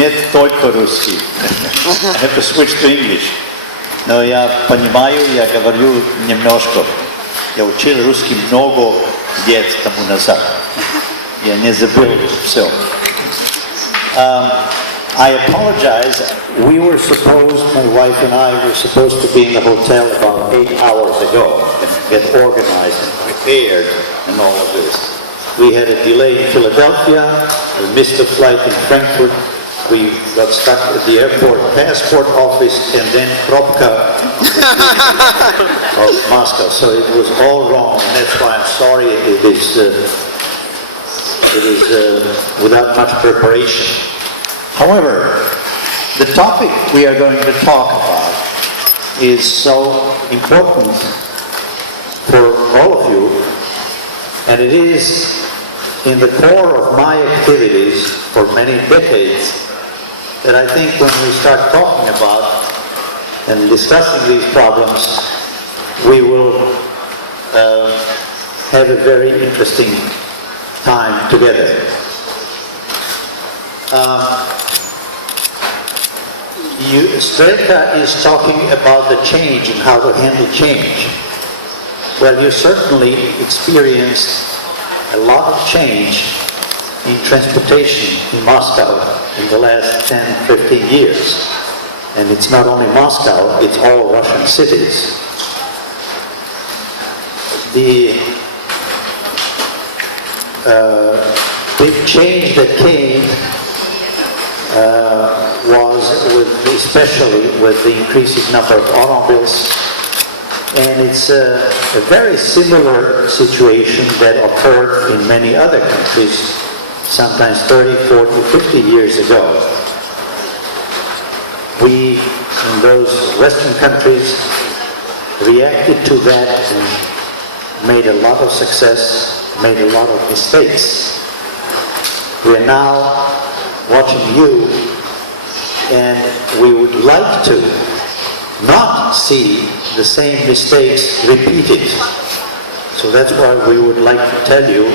не только русский. I have to switch to English. Но я понимаю, я говорю немножко. Я учил русский много лет тому назад. Я не забыл все. I apologize. We were supposed, my wife and I were supposed to be in the hotel about 8 hours ago and get organized and prepared and all of this. We had a delay in Philadelphia, we missed a flight in Frankfurt, we got stuck at the airport passport office and then Kropka of Moscow. So it was all wrong, and that's why I'm sorry it is without much preparation. However, the topic we are going to talk about is so important for all of you, and it is in the core of my activities for many decades, that I think when we start talking about and discussing these problems, we will have a very interesting time together. Strelke is talking about the change and how to handle change. Well, you certainly experienced a lot of change in transportation in Moscow in the last 10, 15 years. And it's not only Moscow, it's all Russian cities. The big change that came was especially with the increasing number of automobiles, and it's a very similar situation that occurred in many other countries, sometimes 30, 40, 50 years ago. We, in those Western countries, reacted to that and made a lot of success, made a lot of mistakes. We are now watching you, and we would like to not see the same mistakes repeated. So that's why we would like to tell you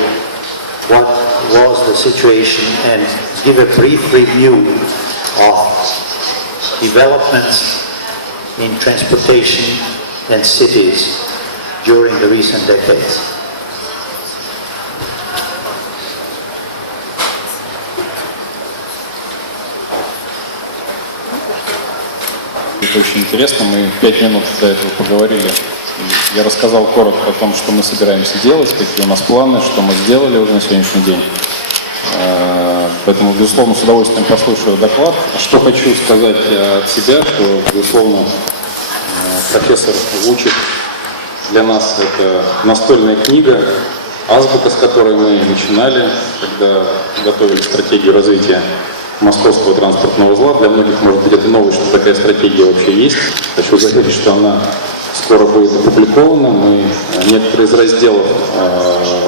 what was the situation and give a brief review of developments in transportation and cities during the recent decades. Это очень интересно. Мы 5 минут до этого поговорили. Я рассказал коротко о том, что мы собираемся делать, какие у нас планы, что мы сделали уже на сегодняшний день. Поэтому, безусловно, с удовольствием послушаю доклад. Что хочу сказать от себя, что, безусловно, профессор Вучик для нас это настольная книга, азбука, с которой мы начинали, когда готовили стратегию развития московского транспортного узла. Для многих, может быть, это новость, что такая стратегия вообще есть. Хочу заявить, что она скоро будет опубликована. Мы некоторые из разделов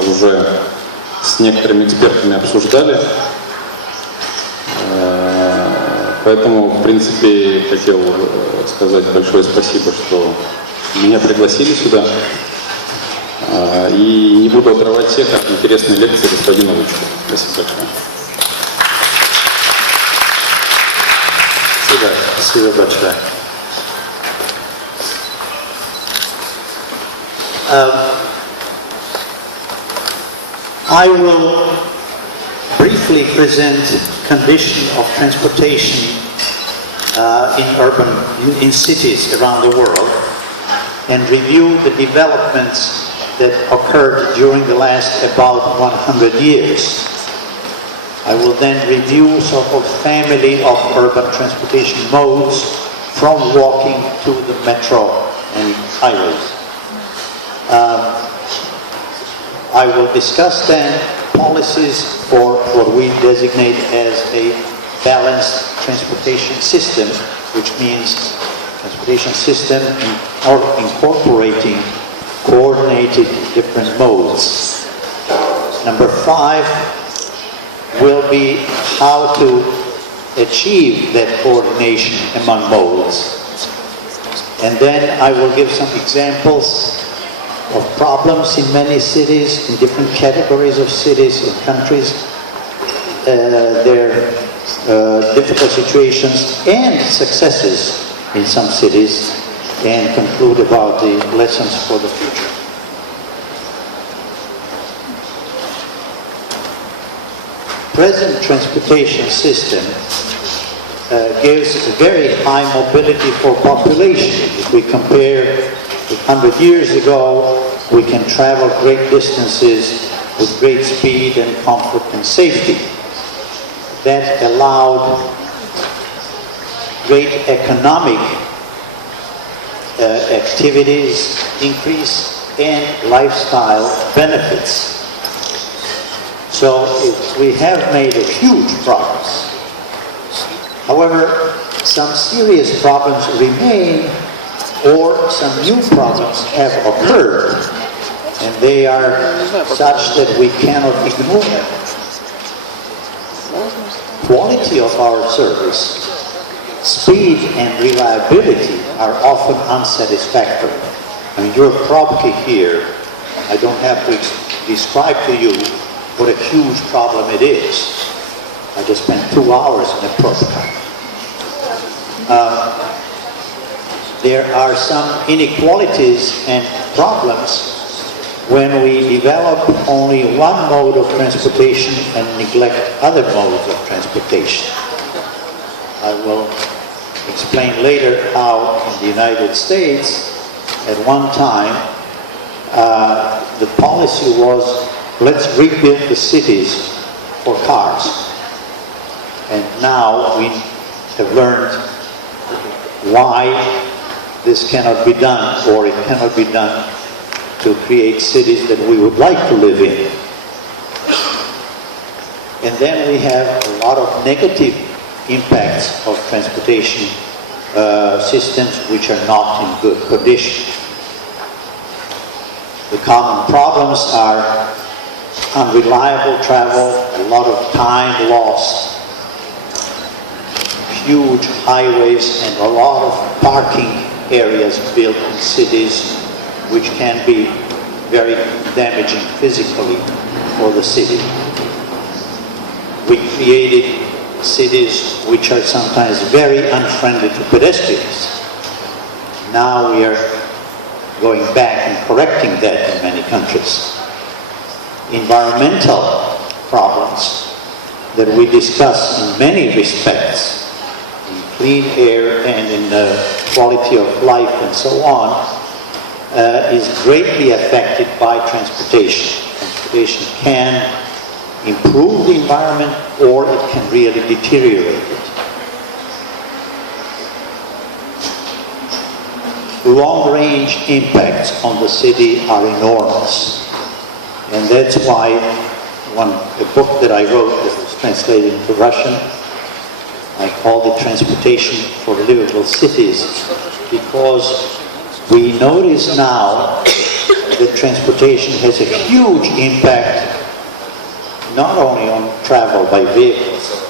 уже с некоторыми экспертами обсуждали. Поэтому, в принципе, хотел сказать большое спасибо, что меня пригласили сюда. И не буду отрывать всех от интересной лекции господина Вучика. Спасибо большое. Спасибо большое. I will briefly present condition of transportation in cities around the world and review the developments that occurred during the last about 100 years. I will then review sort of family of urban transportation modes from walking to the metro and highways. I will discuss then policies for what we designate as a balanced transportation system, which means transportation system incorporating coordinated different modes. Number 5 will be how to achieve that coordination among modes. And then I will give some examples of problems in many cities, in different categories of cities and countries, their difficult situations and successes in some cities, and conclude about the lessons for the future. Present transportation system gives very high mobility for population. If we compare with 100 years ago, we can travel great distances with great speed and comfort and safety. That allowed great economic activities, increase, and lifestyle benefits. So we have made a huge progress. However, some serious problems remain, or some new problems have occurred, and they are such that we cannot ignore them. Quality of our service, speed and reliability are often unsatisfactory. I mean, you're probably here. I don't have to describe to you what a huge problem it is. I just spent 2 hours in a prototype. There are some inequalities and problems when we develop only one mode of transportation and neglect other modes of transportation. I will explain later how in the United States, at one time, the policy was, let's rebuild the cities for cars. And now we have learned why this cannot be done, or it cannot be done to create cities that we would like to live in. And then we have a lot of negative impacts of transportation systems which are not in good condition. The common problems are unreliable travel, a lot of time lost, huge highways, and a lot of parking areas built in cities which can be very damaging physically for the city. We created cities which are sometimes very unfriendly to pedestrians. Now we are going back and correcting that in many countries. Environmental problems that we discuss in many respects, in clean air and in quality of life and so on, is greatly affected by transportation. Transportation can improve the environment, or it can really deteriorate it. Long-range impacts on the city are enormous. And that's why the book that I wrote that was translated into Russian, I called it Transportation for Livable Cities, because we notice now that transportation has a huge impact not only on travel by vehicles,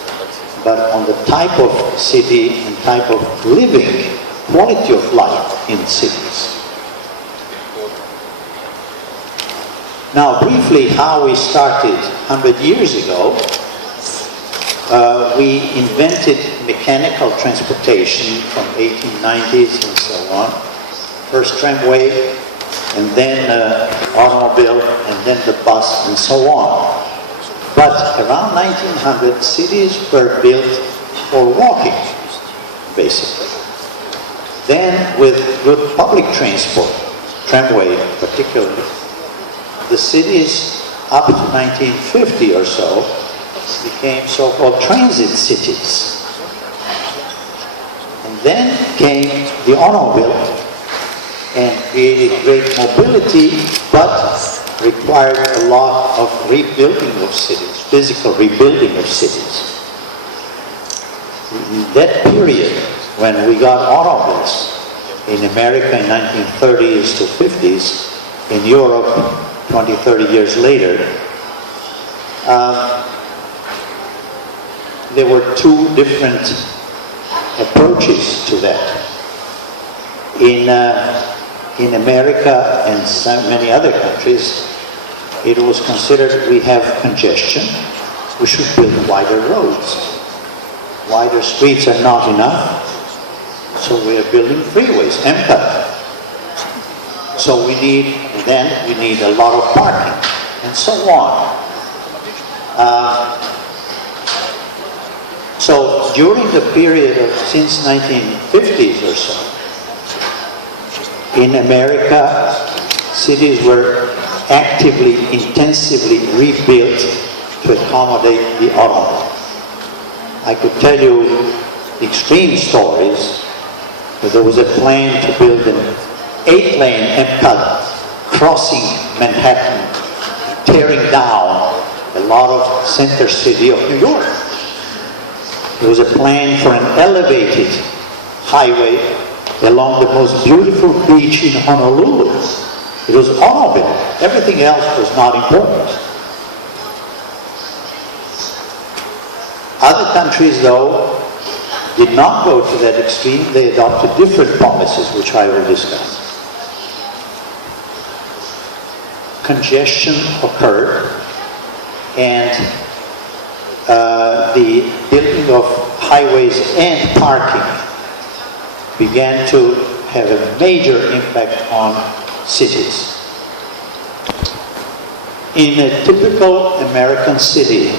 but on the type of city and type of living, quality of life in cities. Now, briefly, how we started 100 years ago. We invented mechanical transportation from 1890s and so on. First tramway, and then automobile, and then the bus, and so on. But around 1900, cities were built for walking, basically. Then, with good public transport, tramway particularly, the cities up to 1950 or so became so-called transit cities. And then came the automobile and created great mobility, but required a lot of rebuilding of cities, physical rebuilding of cities. In that period, when we got automobiles in America in 1930s to 50s, in Europe 20, 30 years later, there were two different approaches to that. In America and many other countries, it was considered we have congestion, we should build wider roads. wider streets are not enough, so we are building freeways, M-cut. So we need a lot of parking, and so on. So during the period of since 1950s or so, in America, cities were actively, intensively rebuilt to accommodate the automobile. I could tell you extreme stories. There was a plan to build an 8-lane M-cut crossing Manhattan, tearing down a lot of center city of New York. There was a plan for an elevated highway along the most beautiful beach in Honolulu. It was automobile. Everything else was not important. Other countries, though, did not go to that extreme. They adopted different policies, which I will discuss. Congestion occurred, and the building of highways and parking began to have a major impact on cities. In a typical American city,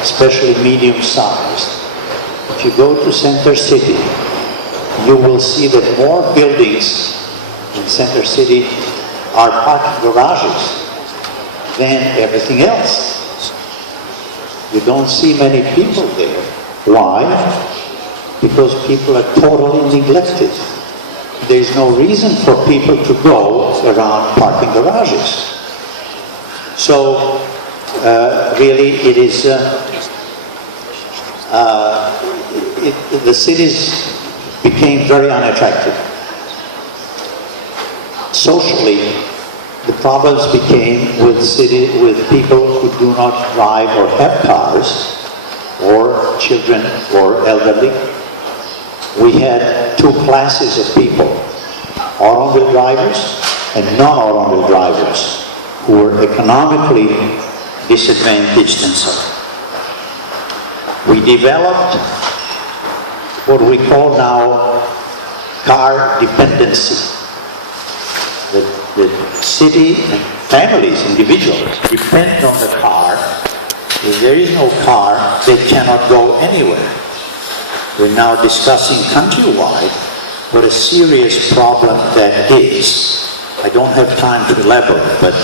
especially medium-sized, if you go to Center City, you will see that more buildings in Center City are parking garages than everything else. You don't see many people there. Why? Because people are totally neglected. There is no reason for people to go around parking garages. So really it is, the cities became very unattractive. Socially, the problems became with people who do not drive or have cars, or children or elderly. We had two classes of people, automobile drivers and non-automobile drivers, who were economically disadvantaged and so on. We developed what we call now car dependency. The city and families, individuals, depend on the car. If there is no car, they cannot go anywhere. We're now discussing countrywide what a serious problem that is. I don't have time to elaborate, but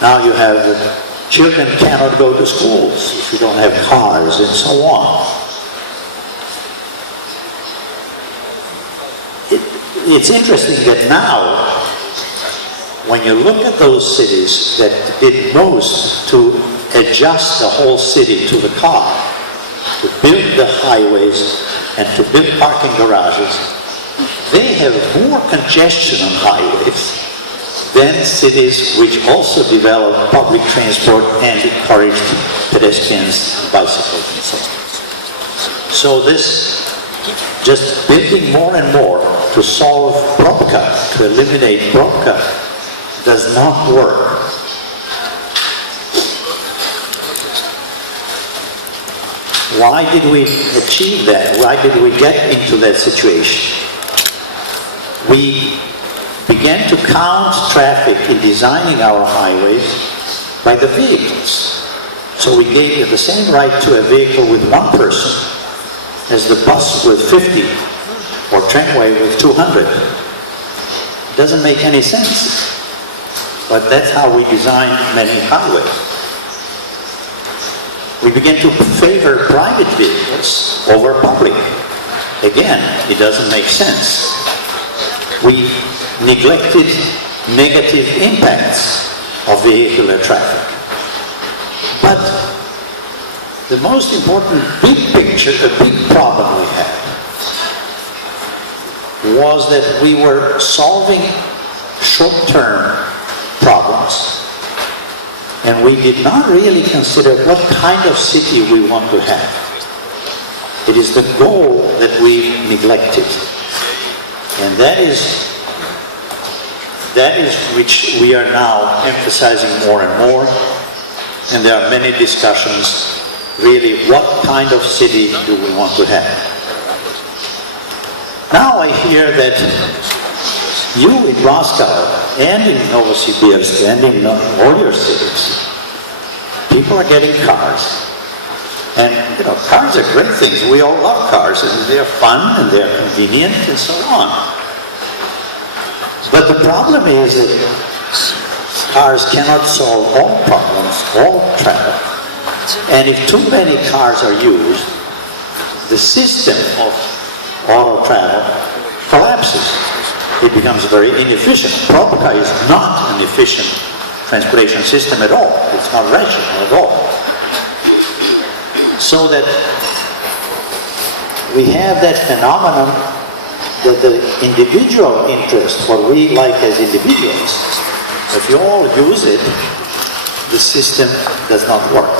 now you have children cannot go to schools if you don't have cars and so on. It's interesting that now, when you look at those cities that did most to adjust the whole city to the car, to build the highways and to build parking garages, they have more congestion on highways than cities which also develop public transport and encourage pedestrians, bicycles and so on. So this, just building more and more to solve Bropka, to eliminate Bropka, does not work. Why did we achieve that? Why did we get into that situation? We began to count traffic in designing our highways by the vehicles. So we gave the same right to a vehicle with one person as the bus with 50 or tramway with 200. It doesn't make any sense. But that's how we designed many highways. We began to favor private vehicles over public. Again, it doesn't make sense. We neglected negative impacts of vehicular traffic. But the most important big picture, a big problem we had, was that we were solving short-term problems, and we did not really consider what kind of city we want to have. It is the goal that we neglected, and that is which we are now emphasizing more and more, and there are many discussions really what kind of city do we want to have. Now I hear that you in Moscow and in Novosibirsk and in all your cities, people are getting cars. And you know, cars are great things. We all love cars, and they're fun and they're convenient and so on. But the problem is that cars cannot solve all problems, all travel. And if too many cars are used, the system of auto travel collapses. It becomes very inefficient. Prabhupada is not an efficient transportation system at all. It's not rational at all. So that we have that phenomenon that the individual interest, what we like as individuals, if you all use it, the system does not work.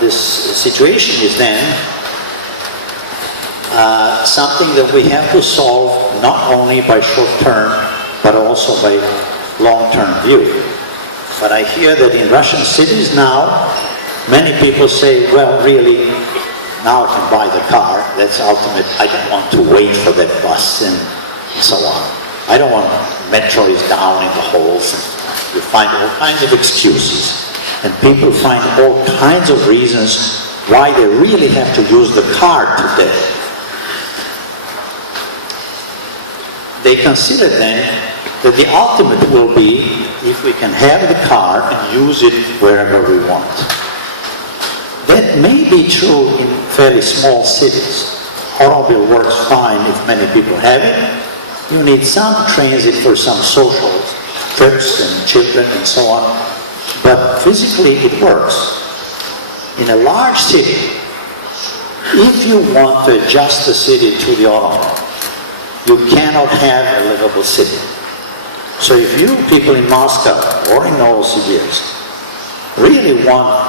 This situation is then something that we have to solve not only by short-term, but also by long-term view. But I hear that in Russian cities now, many people say, well, really, now I can buy the car, that's ultimate. I don't want to wait for that bus and so on. I don't want metro is down in the holes. And you find all kinds of excuses. And people find all kinds of reasons why they really have to use the car today. They consider then that the ultimate will be if we can have the car and use it wherever we want. That may be true in fairly small cities. Automobile works fine if many people have it. You need some transit for some social trips and children and so on. But physically it works. In a large city, if you want to adjust the city to the automobile, you cannot have a livable city. So if you people in Moscow or in Novosibirsk really want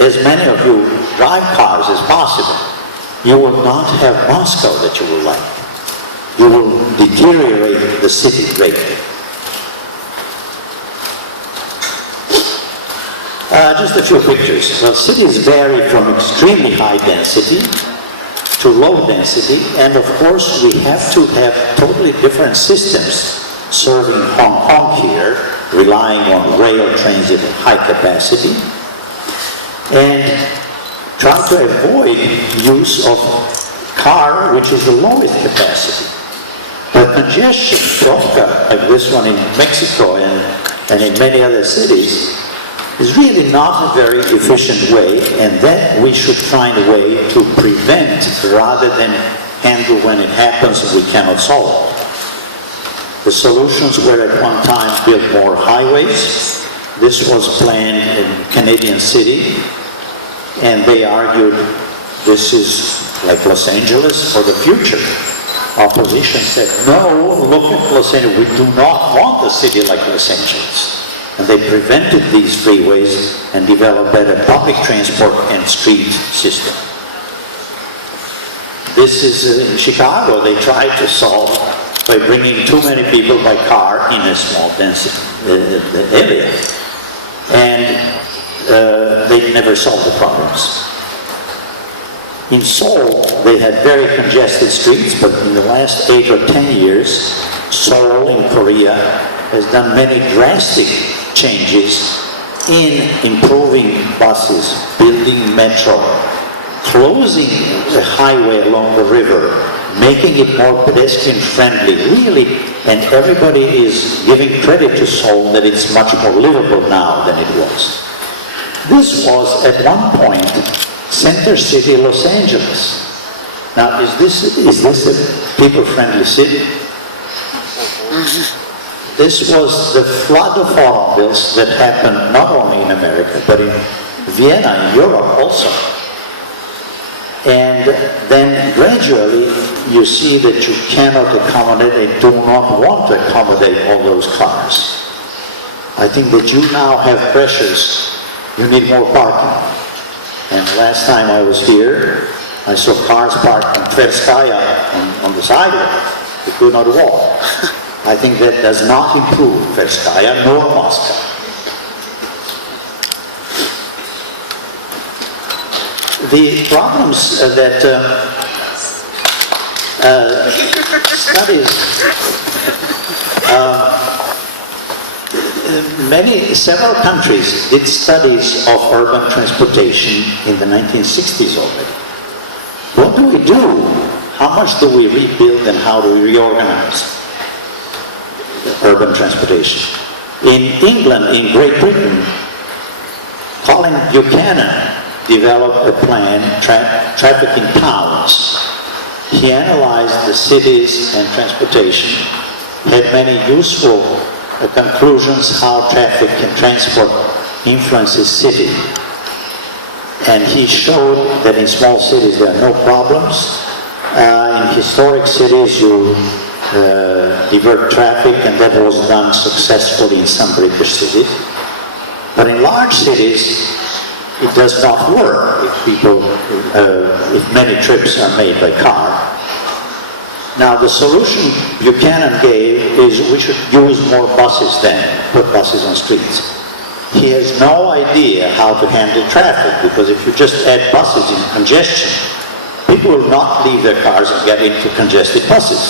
as many of you drive cars as possible, you will not have Moscow that you will like. You will deteriorate the city greatly. Just a few pictures. Well, cities vary from extremely high density to low density, and of course we have to have totally different systems serving Hong Kong here, relying on rail transit of high capacity, and try to avoid use of car, which is the lowest capacity. But congestion, Provka, like this one in Mexico and in many other cities, is really not a very efficient way, and that we should find a way to prevent rather than handle when it happens and we cannot solve it. The solutions were at one time build more highways. This was planned in Canadian City, and they argued this is like Los Angeles for the future. Opposition said, no, look at Los Angeles. We do not want a city like Los Angeles. And they prevented these freeways and developed better public transport and street system. This is in Chicago. They tried to solve by bringing too many people by car in a small density area. And they never solved the problems. In Seoul, they had very congested streets, but in the last 8 or 10 years, Seoul in Korea has done many drastic changes in improving buses, building metro, closing the highway along the river, making it more pedestrian friendly, really, and everybody is giving credit to Seoul that it's much more livable now than it was. This was at one point center city Los Angeles. Now is this a people-friendly city? This was the flood of automobiles that happened not only in America, but in Vienna, in Europe also. And then gradually you see that you cannot accommodate and do not want to accommodate all those cars. I think that you now have pressures. You need more parking. And last time I was here, I saw cars parked on Tverskaya on the sidewalk. They could not walk. I think that does not improve Tverskaya nor Moscow. The problems that several countries did studies of urban transportation in the 1960s already. What do we do? How much do we rebuild and how do we reorganize urban transportation? In England, in Great Britain, Colin Buchanan developed a plan, traffic in towns. He analyzed the cities and transportation, had many useful conclusions how traffic and transport influences city. And he showed that in small cities there are no problems. In historic cities you divert traffic, and that was done successfully in some British cities. But in large cities it does not work if many trips are made by car. Now the solution Buchanan gave is we should use more buses then, put buses on streets. He has no idea how to handle traffic, because if you just add buses in congestion, people will not leave their cars and get into congested buses.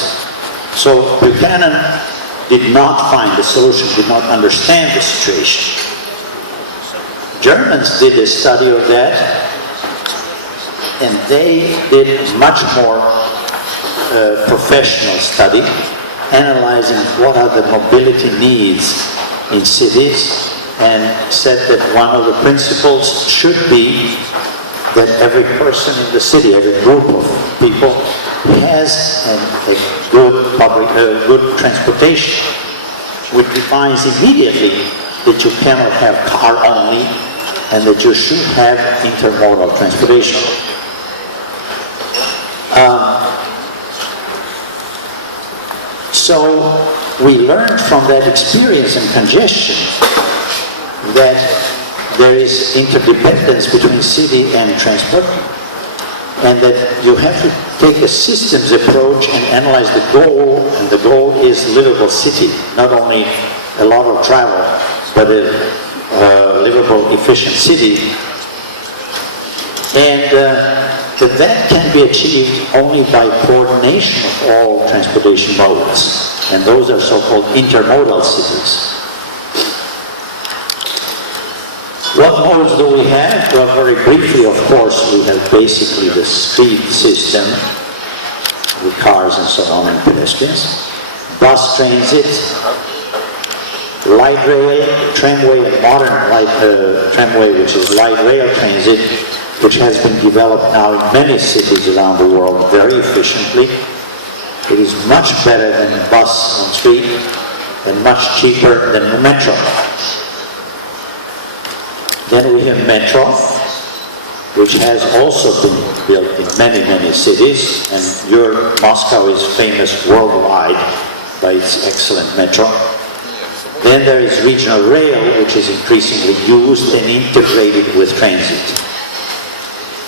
So Buchanan did not find the solution, did not understand the situation. Germans did a study of that, and they did much more professional study, analyzing what are the mobility needs in cities, and said that one of the principles should be that every person in the city, every group of people, has a good transportation, which defines immediately that you cannot have car only, and that you should have intermodal transportation. So we learned from that experience in congestion that there is interdependence between city and transport, and that you have to take a systems approach and analyze the goal, and the goal is livable city, not only a lot of travel, but a livable, efficient city. And that can be achieved only by coordination of all transportation modes, and those are so-called intermodal cities. What modes do we have? Well, very briefly, of course, we have basically the street system with cars and so on and pedestrians, bus transit, light rail, tramway, and modern tramway, which is light rail transit, which has been developed now in many cities around the world very efficiently. It is much better than bus on street and much cheaper than the metro. Then we have metro, which has also been built in many, many cities, and Moscow is famous worldwide by its excellent metro. Then there is regional rail, which is increasingly used and integrated with transit.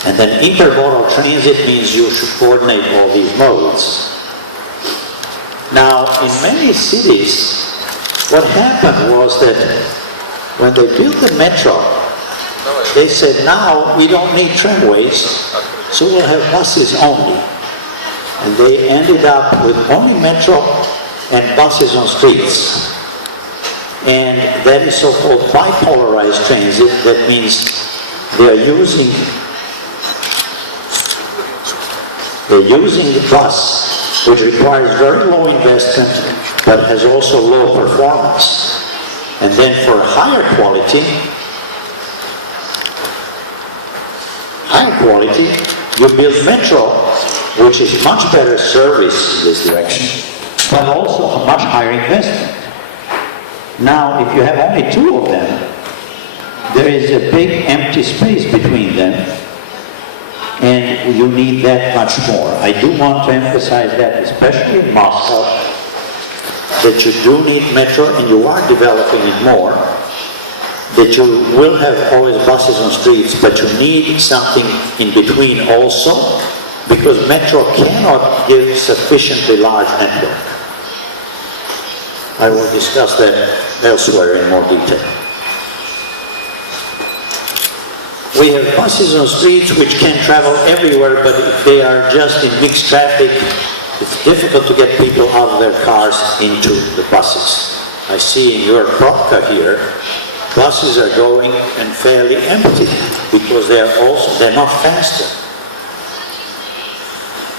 And then intermodal transit means you should coordinate all these modes. Now, in many cities, what happened was that when they built the metro, they said, now we don't need tramways, so we'll have buses only. And they ended up with only metro and buses on streets. And that is so-called bipolarized transit. That means they're using the bus, which requires very low investment, but has also low performance. And then for higher quality, you build metro, which is much better service in this direction, but also a much higher investment. Now, if you have only two of them, there is a big empty space between them, and you need that much more. I do want to emphasize that, especially in Moscow, that you do need metro, and you are developing it more, that you will have always buses on streets, but you need something in between also, because metro cannot give sufficiently large network. I will discuss that elsewhere in more detail. We have buses on streets which can travel everywhere, but if they are just in mixed traffic, it's difficult to get people out of their cars into the buses. I see in your Probka here, buses are going and fairly empty because they're not faster.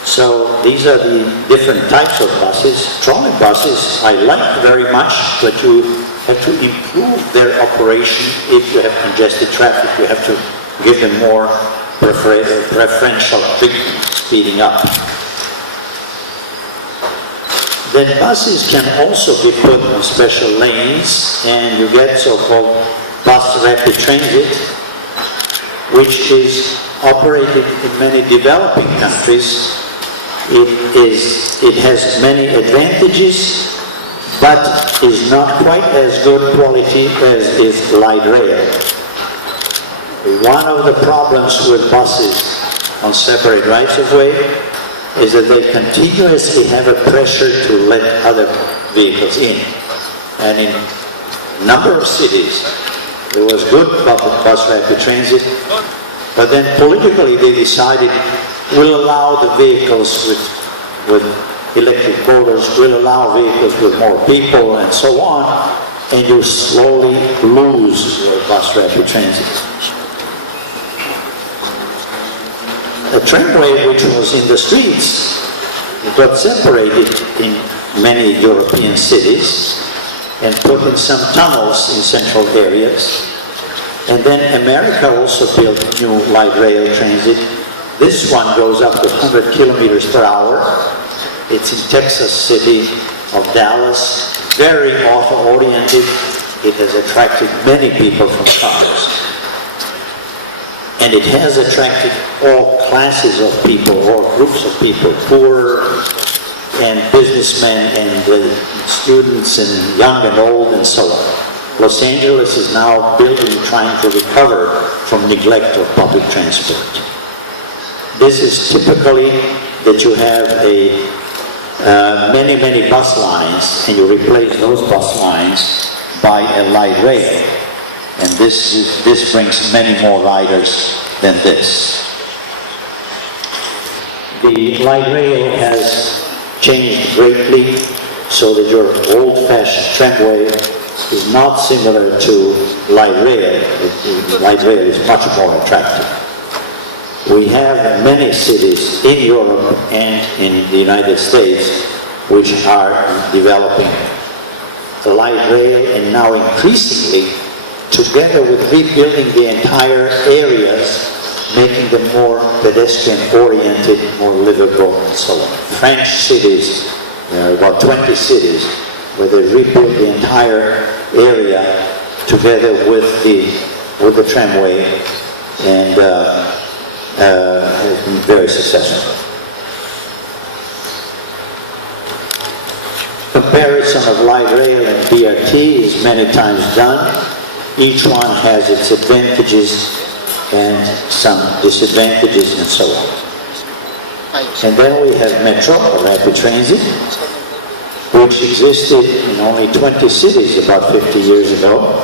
So these are the different types of buses. Trolley buses I like very much, but you have to improve their operation. If you have congested traffic, you have to give them more preferential treatment, speeding up. Then buses can also be put on special lanes, and you get so-called bus rapid transit, which is operated in many developing countries. It has many advantages, but is not quite as good quality as is light rail. One of the problems with buses on separate rights-of-way is that they continuously have a pressure to let other vehicles in. And in a number of cities, there was good bus rapid transit, but then politically they decided we'll allow the vehicles with electric motors, we'll allow vehicles with more people and so on, and you slowly lose your bus rapid transit. A tramway which was in the streets got separated in many European cities and put in some tunnels in central areas. And then America also built new light rail transit. This one goes up to 100 kilometers per hour. It's in Texas city of Dallas, very auto-oriented. It has attracted many people from cars. And it has attracted all classes of people, all groups of people, poor and businessmen and students and young and old and so on. Los Angeles is now building, trying to recover from neglect of public transport. This is typically that you have many bus lines, and you replace those bus lines by a light rail. And this brings many more riders than this. The light rail has changed greatly so that your old-fashioned tramway is not similar to light rail. Light rail is much more attractive. We have many cities in Europe and in the United States which are developing the light rail, and now increasingly, together with rebuilding the entire areas, making them more pedestrian-oriented, more livable, and so on. French cities, there are about 20 cities, where they rebuilt the entire area together with the tramway, and has been very successful. Comparison of light rail and BRT is many times done. Each one has its advantages and some disadvantages and so on. And then we have metro, or rapid transit, which existed in only 20 cities about 50 years ago.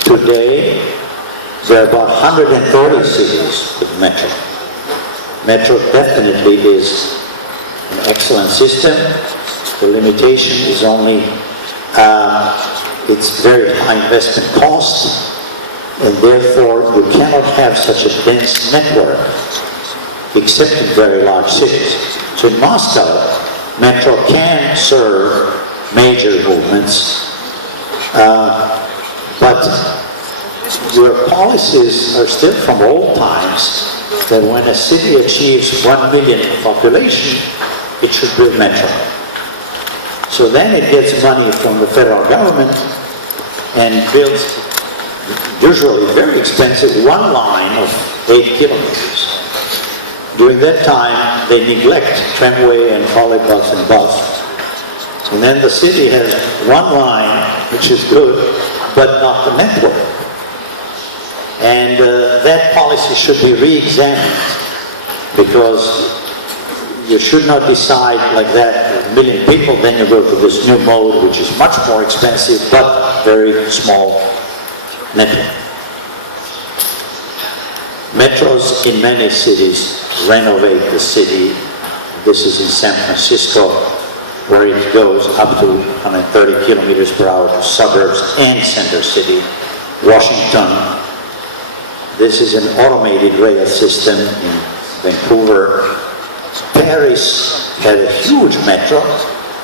Today, there are about 130 cities with metro. Metro definitely is an excellent system. The limitation is only it's very high investment cost, and therefore you cannot have such a dense network except in very large cities. So in Moscow, metro can serve major movements, but your policies are still from old times that when a city achieves 1 million population, it should build metro. So then it gets money from the federal government and builds, usually very expensive, one line of 8 kilometers. During that time, they neglect tramway and trolleybus and bus. And then the city has one line, which is good, but not the network. And that policy should be re-examined, because you should not decide like that, 1 million people, then you go to this new mode, which is much more expensive, but very small network. Metros in many cities renovate the city. This is in San Francisco, where it goes up to 130 kilometers per hour to suburbs and center city. Washington, this is an automated rail system in Vancouver. Paris had a huge metro,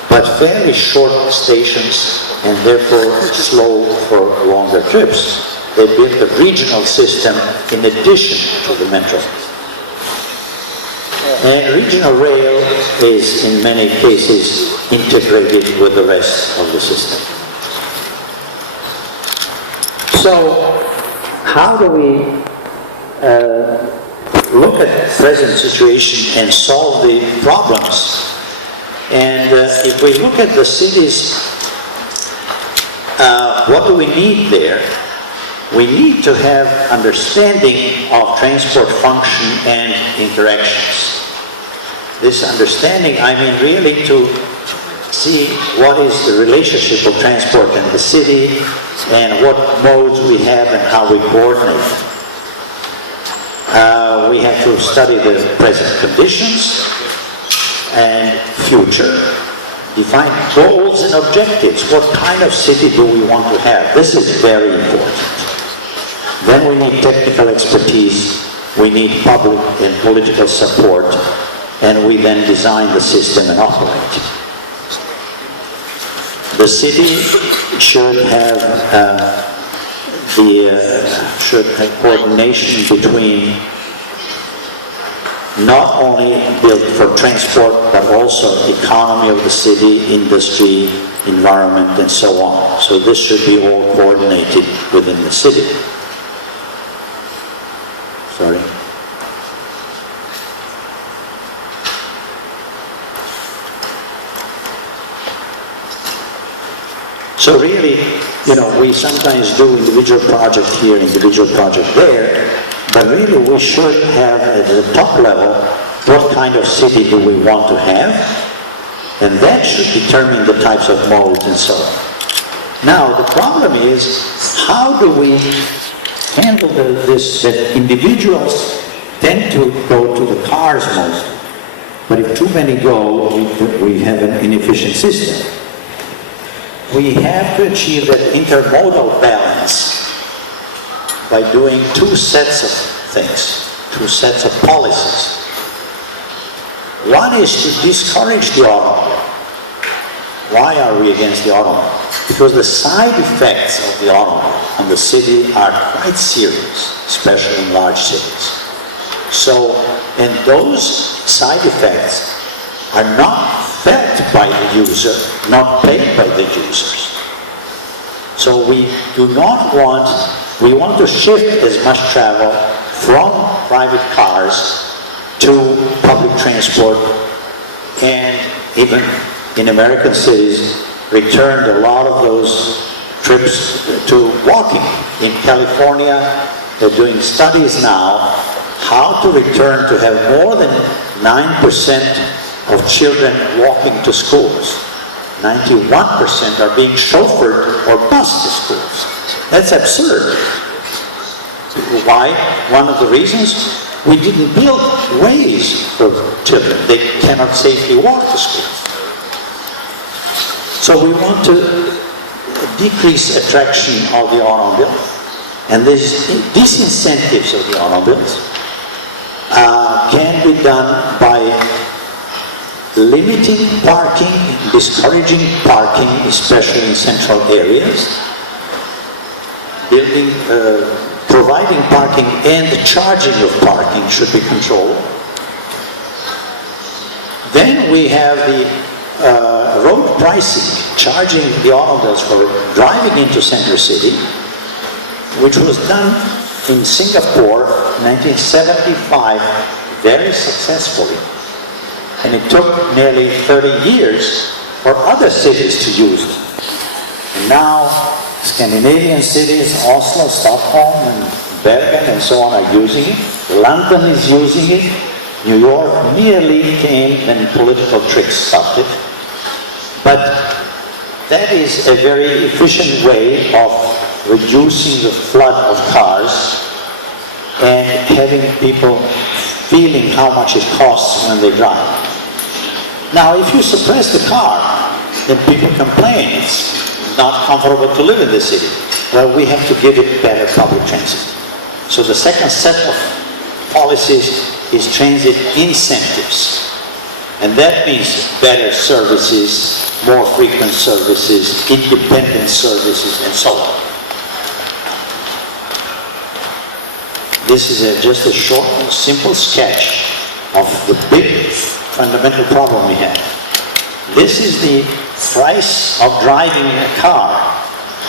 but very short stations and therefore slow for longer trips. They built a regional system in addition to the metro. And regional rail is in many cases integrated with the rest of the system. So how do we look at the present situation and solve the problems? And if we look at the cities, what do we need there? We need to have understanding of transport function and interactions. This understanding, I mean really to see what is the relationship of transport in the city and what modes we have and how we coordinate. We have to study the present conditions and future. Define goals and objectives. What kind of city do we want to have? This is very important. Then we need technical expertise, we need public and political support, and we then design the system and operate. The city should have coordination between not only built for transport, but also economy of the city, industry, environment, and so on. So this should be all coordinated within the city. Sorry. So really, we sometimes do individual project here, individual project there, but really we should have at the top level what kind of city do we want to have, and that should determine the types of modes and so on. Now the problem is, how do we handle this that individuals tend to go to the cars most, but if too many go, we have an inefficient system. We have to achieve that intermodal balance by doing two sets of things, two sets of policies. One is to discourage the automobile. Why are we against the automobile? Because the side effects of the automobile on the city are quite serious, especially in large cities. So, and those side effects are not felt by the user, not paid by the users. So we do not want, we want to shift as much travel from private cars to public transport, and even in American cities returned a lot of those trips to walking. In California, they're doing studies now how to return to have more than 9% of children walking to schools. 91% are being chauffeured or bused to schools. That's absurd. Why? One of the reasons, we didn't build ways for children. They cannot safely walk to school. So we want to decrease attraction of the automobile, and these disincentives of the automobiles can be done by limiting parking, discouraging parking, especially in central areas, building, providing parking and charging of parking should be controlled. Then we have the road pricing, charging the automobiles for driving into center city, which was done in Singapore in 1975 very successfully. And it took nearly 30 years for other cities to use it. And now Scandinavian cities, Oslo, Stockholm, and Bergen, and so on are using it. London is using it. New York nearly came when political tricks started, but that is a very efficient way of reducing the flood of cars and having people feeling how much it costs when they drive. Now, if you suppress the car, then people complain it's not comfortable to live in the city. Well, we have to give it better public transit. So the second set of policies is transit incentives. And that means better services, more frequent services, independent services, and so on. This is just a short and simple sketch of the big fundamental problem we have. This is the price of driving a car.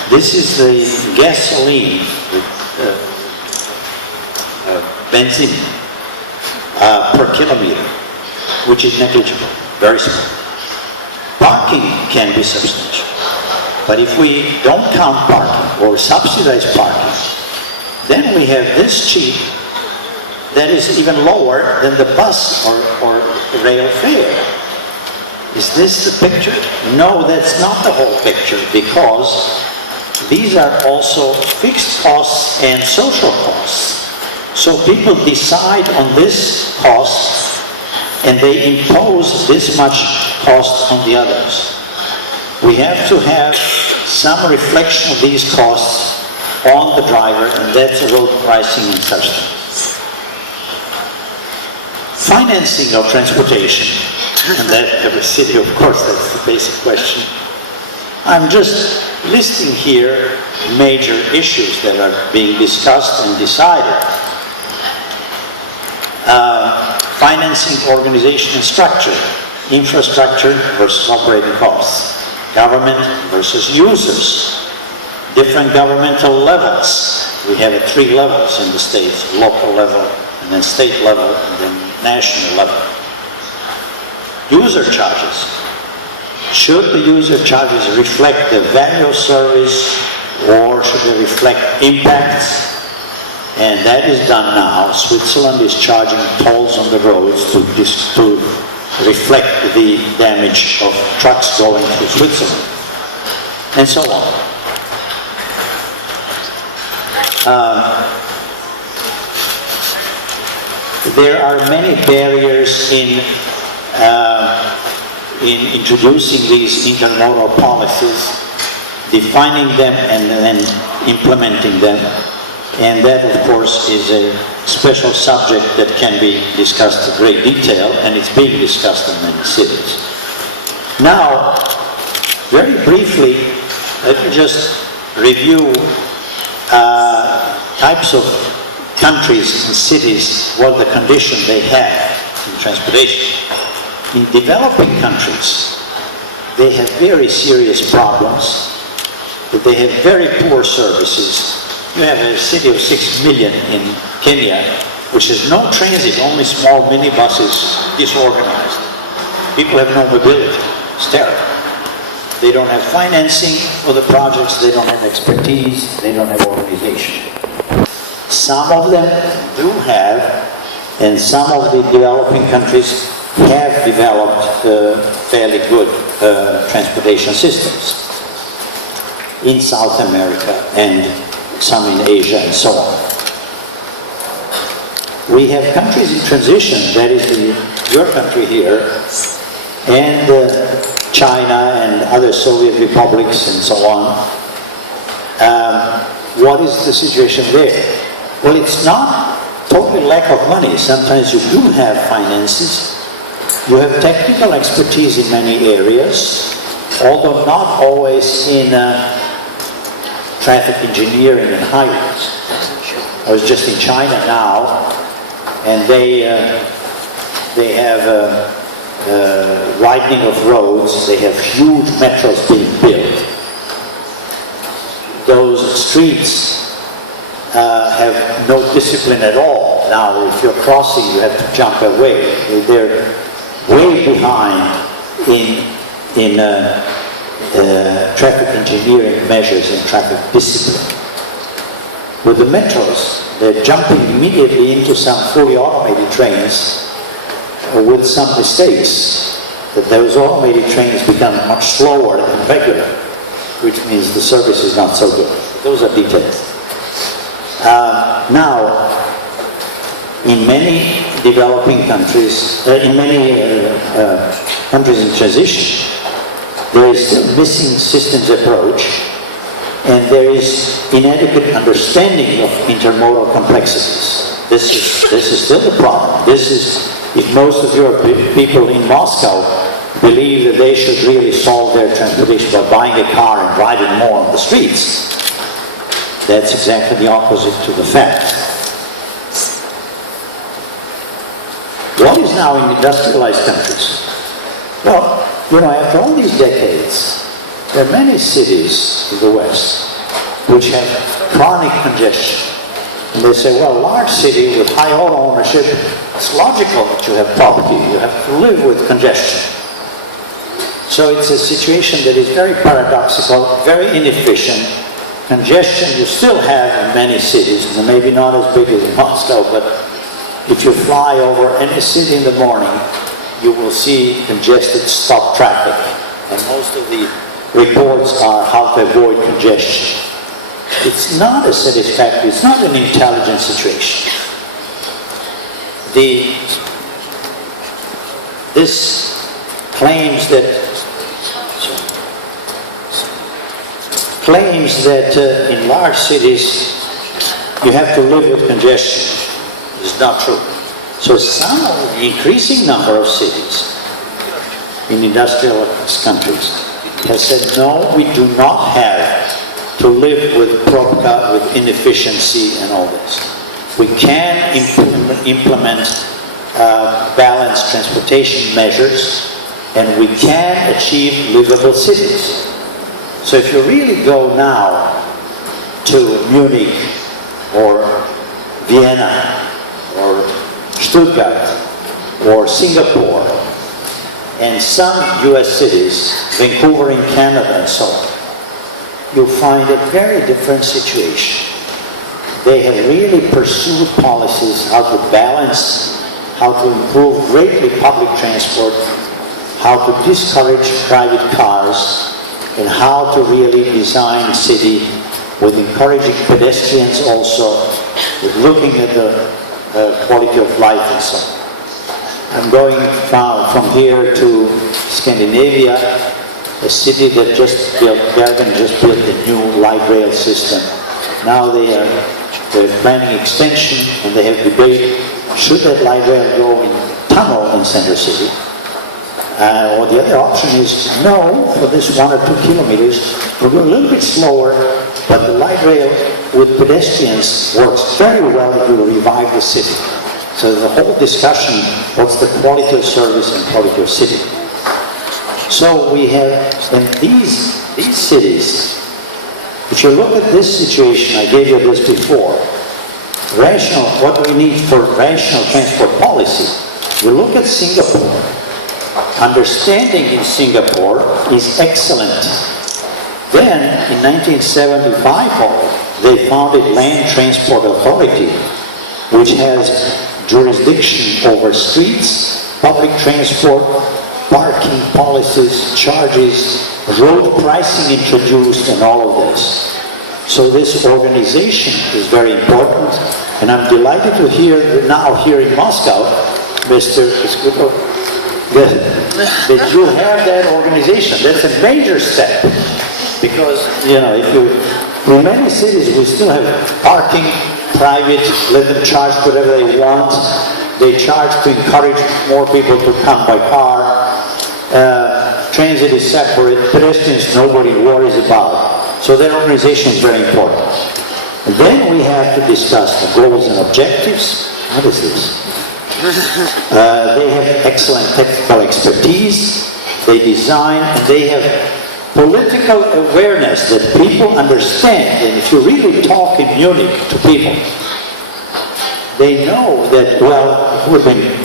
This is the gasoline, benzene, per kilometer, which is negligible, very small. Parking can be substantial. But if we don't count parking or subsidize parking, then we have this cheap that is even lower than the bus or rail fare. Is this the picture? No, that's not the whole picture, because these are also fixed costs and social costs. So people decide on this cost and they impose this much cost on the others. We have to have some reflection of these costs on the driver, and that's road pricing and such things. Financing of transportation, and that every city, of course, that's the basic question. I'm just listing here major issues that are being discussed and decided. Financing, organization, and structure. Infrastructure versus operating costs. Government versus users. Different governmental levels. We have 3 levels in the states: local level, and then state level, and then national level. User charges. Should the user charges reflect the value of service, or should they reflect impacts? And that is done now. Switzerland is charging tolls on the roads to reflect the damage of trucks going through Switzerland, and so on. There are many barriers in introducing these intermodal policies, defining them and then implementing them. And that, of course, is a special subject that can be discussed in great detail, and it's being discussed in many cities. Now, very briefly, let me just review types of countries and cities, what the condition they have in transportation. In developing countries, they have very serious problems, but they have very poor services. You have a city of 6 million in Kenya, which has no transit, only small minibuses, disorganized. People have no mobility. It's terrible. They don't have financing for the projects, they don't have expertise, they don't have organization. Some of them do have, and some of the developing countries have developed fairly good transportation systems in South America and some in Asia and so on. We have countries in transition, that is your country here, and China and other Soviet republics and so on. What is the situation there? Well, it's not totally lack of money. Sometimes you do have finances. You have technical expertise in many areas, although not always in traffic engineering and highways. I was just in China now, and they have widening of roads. They have huge metros being built. Those streets have no discipline at all. Now, if you're crossing, you have to jump away. They're way behind in traffic engineering measures and traffic discipline. With the metros, they're jumping immediately into some fully automated trains, with some mistakes, that those automated trains become much slower than regular, which means the service is not so good. Those are details. Now, in many developing countries, in many countries in transition, there is still missing systems approach, and there is inadequate understanding of intermodal complexities. This is still the problem. This is, if most of your people in Moscow believe that they should really solve their transportation by buying a car and driving more on the streets, that's exactly the opposite to the fact. What is now in industrialized countries? Well, after all these decades, there are many cities in the West which have chronic congestion. And they say, well, a large city with high auto ownership, it's logical that you have property. You have to live with congestion. So it's a situation that is very paradoxical, very inefficient. Congestion you still have in many cities, and maybe not as big as in Moscow, but if you fly over any city in the morning, you will see congested stop traffic. And most of the reports are how to avoid congestion. It's not a satisfactory, it's not an intelligent situation. This claims that in large cities you have to live with congestion. It's not true. So some increasing number of cities in industrialized countries have said, no, we do not have to live with propaganda, with inefficiency and all this. We can implement balanced transportation measures, and we can achieve livable cities. So if you really go now to Munich or Vienna or Stuttgart or Singapore and some US cities, Vancouver in Canada and so on, you'll find a very different situation. They have really pursued policies how to balance, how to improve greatly public transport, how to discourage private cars, and how to really design a city with encouraging pedestrians also, with looking at the quality of life and so on. I'm going from here to Scandinavia, a city that Bergen just built a new light rail system. Now they're planning extension, and they have debate, should that light rail go in tunnel in Center City? Or the other option is, no, for this 1 or 2 kilometers, we'll go a little bit slower, but the light rail with pedestrians works very well if you revive the city. So the whole discussion, what's the quality of service and quality of city? So we have, in these cities, if you look at this situation, I gave you this before, what we need for rational transport policy, you look at Singapore. Understanding in Singapore is excellent. Then, in 1975, they founded Land Transport Authority, which has jurisdiction over streets, public transport, parking policies, charges, road pricing introduced, and all of this. So this organization is very important, and I'm delighted to hear that now here in Moscow, Mr. Leclutov, that you have that organization. That's a major step, because in many cities we still have parking, private, let them charge whatever they want. They charge to encourage more people to come by car. Transit is separate, pedestrians nobody worries about. So that organization is very important. And then we have to discuss the goals and objectives. What is this? They have excellent technical expertise, they design, and they have political awareness that people understand. And if you really talk in Munich to people, they know that, well, it would be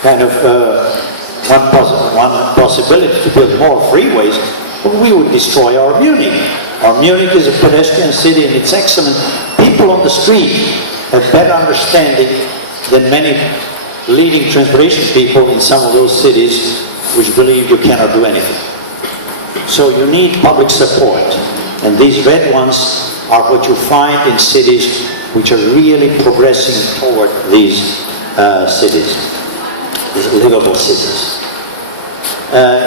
kind of one possibility to build more freeways, but we would destroy our Munich. Our Munich is a pedestrian city and it's excellent. People on the street have better understanding than many leading transportation people in some of those cities which believe you cannot do anything. So you need public support. And these red ones are what you find in cities which are really progressing toward these cities, these livable cities.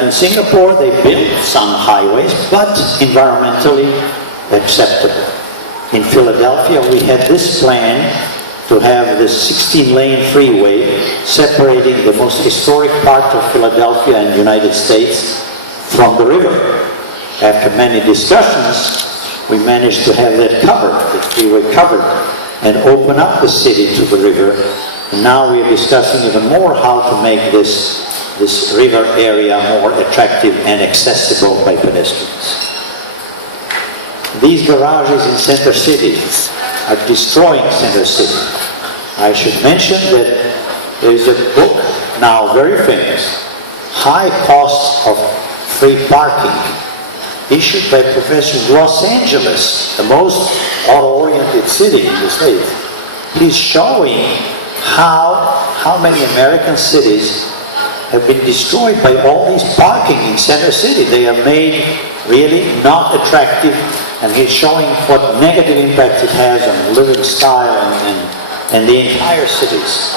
In Singapore, they built some highways, but environmentally acceptable. In Philadelphia, we had this plan to have this 16-lane freeway separating the most historic part of Philadelphia and the United States from the river. After many discussions, we managed to have that covered, the freeway covered, and open up the city to the river. And now we are discussing even more how to make this river area more attractive and accessible by pedestrians. These garages in Center City are destroying Center City. I should mention that there is a book now very famous, High Cost of Free Parking, issued by Professor in Los Angeles, the most auto-oriented city in the States. He's showing how many American cities have been destroyed by all these parking in Center City. They are made really not attractive, and he's showing what negative impact it has on living style and the entire cities.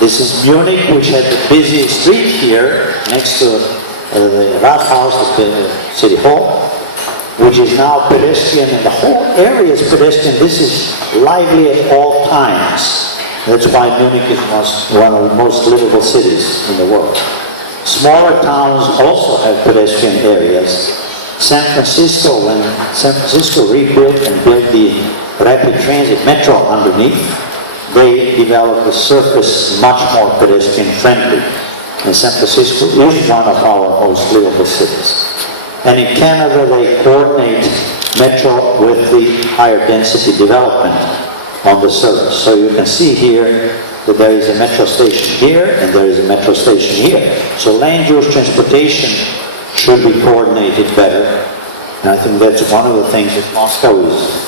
This is Munich, which had the busiest street here next to the Rathaus, the city hall, which is now pedestrian, and the whole area is pedestrian. This is lively at all times. That's why Munich is one of the most livable cities in the world. Smaller towns also have pedestrian areas. San Francisco, when San Francisco rebuilt and built the rapid transit metro underneath, they developed a surface much more pedestrian friendly. And San Francisco is one of our most livable cities. And in Canada, they coordinate metro with the higher density development on the surface. So you can see here that there is a metro station here and there is a metro station here. So land use transportation should be coordinated better. And I think that's one of the things that Moscow is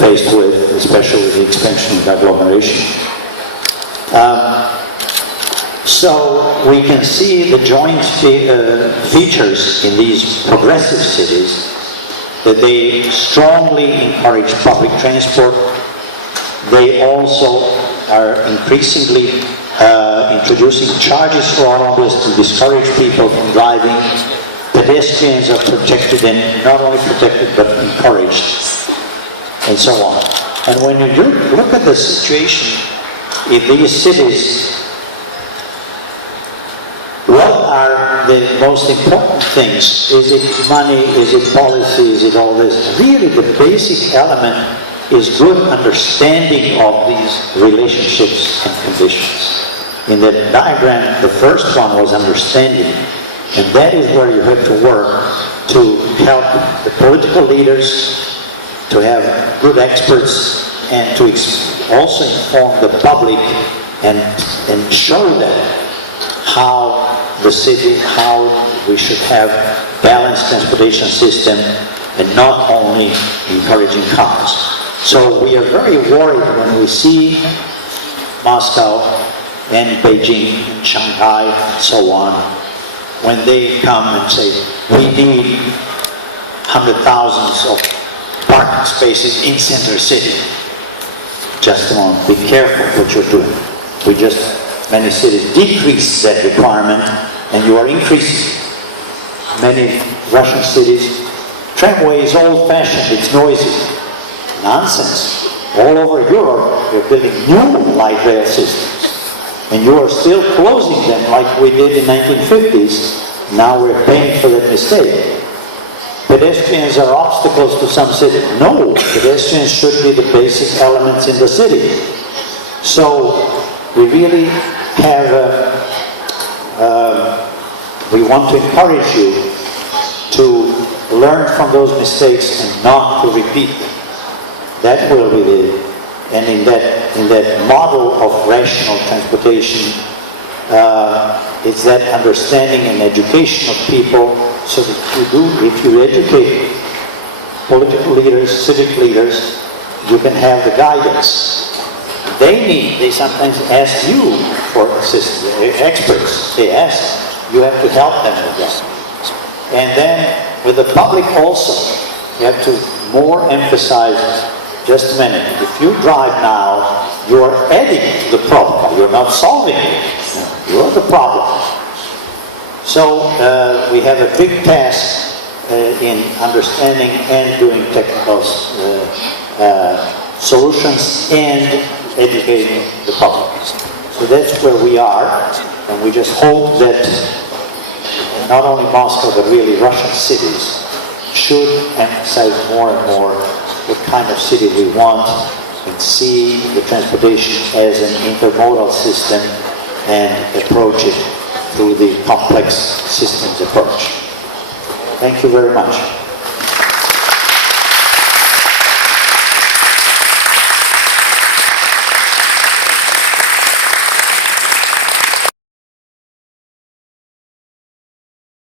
faced with, especially with the expansion of agglomeration. So we can see the joint features in these progressive cities, that they strongly encourage public transport. They also are increasingly introducing charges for automobiles to discourage people from driving. Pedestrians are protected, and not only protected but encouraged, and so on. And when you look at the situation in these cities, what are the most important things? Is it money? Is it policy? Is it all this? Really, the basic element is good understanding of these relationships and conditions. In the diagram, the first one was understanding, and that is where you have to work to help the political leaders, to have good experts, and to also inform the public and show them how the city, how we should have balanced transportation system and not only encouraging cars. So we are very worried when we see Moscow and Beijing and Shanghai and so on, when they come and say, we need hundreds of thousands of parking spaces in Center City. Just a moment, be careful what you're doing. Many cities decrease that requirement, and you are increasing. Many Russian cities, tramway is old-fashioned, it's noisy. Nonsense. All over Europe, you're building new light rail systems, and you are still closing them like we did in 1950s. Now we're paying for that mistake. Pedestrians are obstacles to some cities. No, pedestrians should be the basic elements in the city. So we really have we want to encourage you to learn from those mistakes and not to repeat them. That will be the, and in that model of rational transportation, it's that understanding and education of people, so that if you educate political leaders, civic leaders, you can have the guidance they sometimes ask you for assistance. They're experts, they ask, you have to help them with that. And then with the public also, you have to more emphasize, just a minute, if you drive now, you're adding to the problem, you're not solving it, you're the problem. So we have a big task in understanding and doing technical solutions and educating the public. So that's where we are, and we just hope that not only Moscow but really Russian cities should emphasize more and more what kind of city we want and see the transportation as an intermodal system and approach it through the complex systems approach. Thank you very much.